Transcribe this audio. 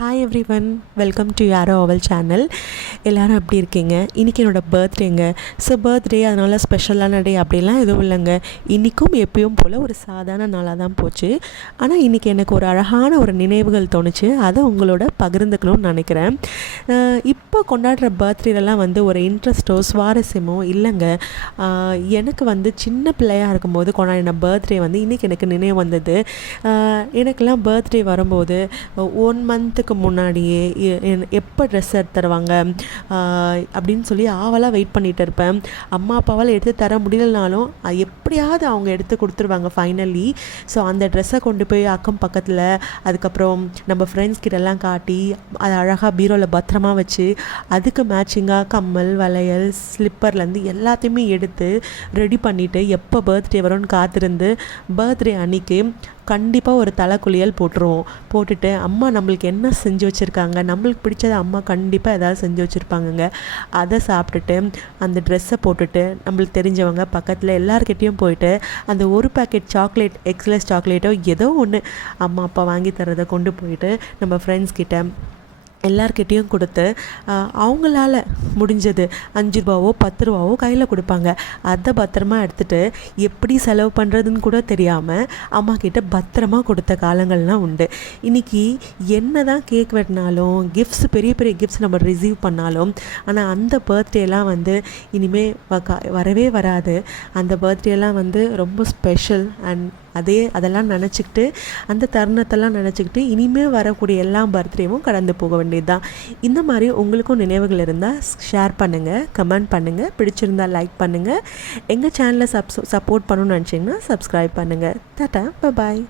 Hi every one, welcome to யாரோ அவள் channel. எல்லோரும் எப்படி இருக்கீங்க? இன்றைக்கி என்னோடய பர்த்டேங்க. ஸோ பர்த்டே அதனால் ஸ்பெஷலான டே அப்படிலாம் எதுவும் இல்லைங்க. இன்றைக்கும் எப்பயும் போல் ஒரு சாதாரண நாளாக தான் போச்சு. ஆனால் இன்றைக்கி எனக்கு ஒரு அழகான ஒரு நினைவுகள் தோணுச்சு. அதை உங்களோட பகிர்ந்துக்கணும்னு நினைக்கிறேன். இப்போ கொண்டாடுற பர்த்டேலலாம் ஒரு இன்ட்ரெஸ்ட்டோ சுவாரஸ்யமோ இல்லைங்க. எனக்கு சின்ன பிள்ளையாக இருக்கும்போது கொண்டாடின பர்த்டே இன்றைக்கி எனக்கு நினைவு வந்தது. எனக்கெல்லாம் பர்த்டே வரும்போது 1 மந்த்துக்கு முன்னாடியே எப்போ ட்ரெஸ் எடுத்து தருவாங்க அப்படின்னு சொல்லி ஆவலாக வெயிட் பண்ணிகிட்டு இருப்பேன். அம்மா அப்பாவால் எடுத்து தர முடியலனாலும் எப்படியாவது அவங்க எடுத்து கொடுத்துருவாங்க ஃபைனலி. ஸோ அந்த ட்ரெஸ்ஸை கொண்டு போய் அக்கம் பக்கத்தில், அதுக்கப்புறம் நம்ம ஃப்ரெண்ட்ஸ் கிட்டலாம் காட்டி அதை அழகாக பீரோவில் பத்திரமா வச்சு அதுக்கு மேட்சிங்காக கம்மல், வளையல், ஸ்லிப்பர்லேருந்து எல்லாத்தையுமே எடுத்து ரெடி பண்ணிவிட்டு எப்போ பர்த்டே வரும்னு காத்திருந்து பர்த்டே அன்றைக்கி கண்டிப்பாக ஒரு தலைக்குளியல் போட்டுட்டு அம்மா நம்மளுக்கு என்ன செஞ்சு வச்சுருக்காங்க, நம்மளுக்கு பிடிச்சதை அம்மா கண்டிப்பாக ஏதாவது செஞ்சு வச்சுருப்பாங்கங்க. அதை சாப்பிட்டுட்டு அந்த ட்ரெஸ்ஸை போட்டுட்டு நம்மளுக்கு தெரிஞ்சவங்க பக்கத்தில் எல்லாருக்கிட்டேயும் போயிட்டு அந்த ஒரு பேக்கெட் சாக்லேட், எக்ஸ்லெஸ் சாக்லேட்டோ ஏதோ ஒன்று அம்மா அப்பா வாங்கி தரதை கொண்டு போயிட்டு நம்ம ஃப்ரெண்ட்ஸ் கிட்ட எல்லார்கிட்டேயும் கொடுத்து அவங்களால முடிஞ்சது 5 ரூபாவோ 10 ரூபாவோ கையில் கொடுப்பாங்க. அதை பத்திரமா எடுத்துகிட்டு எப்படி செலவு பண்ணுறதுன்னு கூட தெரியாமல் அம்மா கிட்ட பத்திரமா கொடுத்த காலங்கள்லாம் உண்டு. இன்றைக்கி என்ன தான் கேக் வெட்டினாலும் கிஃப்ட்ஸ், பெரிய பெரிய கிஃப்ட்ஸ் நம்ம ரிசீவ் பண்ணாலும், ஆனால் அந்த பர்த்டேலாம் இனிமேல் வரவே வராது. அந்த பர்த்டேலாம் ரொம்ப ஸ்பெஷல். அண்ட் அதெல்லாம் நினச்சிக்கிட்டு, அந்த தருணத்தெல்லாம் நினச்சிக்கிட்டு இனிமேல் வரக்கூடிய எல்லா பர்த்டேவும் கடந்து போக வேண்டியது தான். இந்த மாதிரி உங்களுக்கும் நினைவுகள் இருந்தால் ஷேர் பண்ணுங்கள், கமெண்ட் பண்ணுங்கள், பிடிச்சிருந்தால் லைக் பண்ணுங்கள். எங்கள் சேனலை சப்போர்ட் பண்ணணும்னு நினச்சிங்கன்னா சப்ஸ்கிரைப் பண்ணுங்கள். டாடா, பாய்.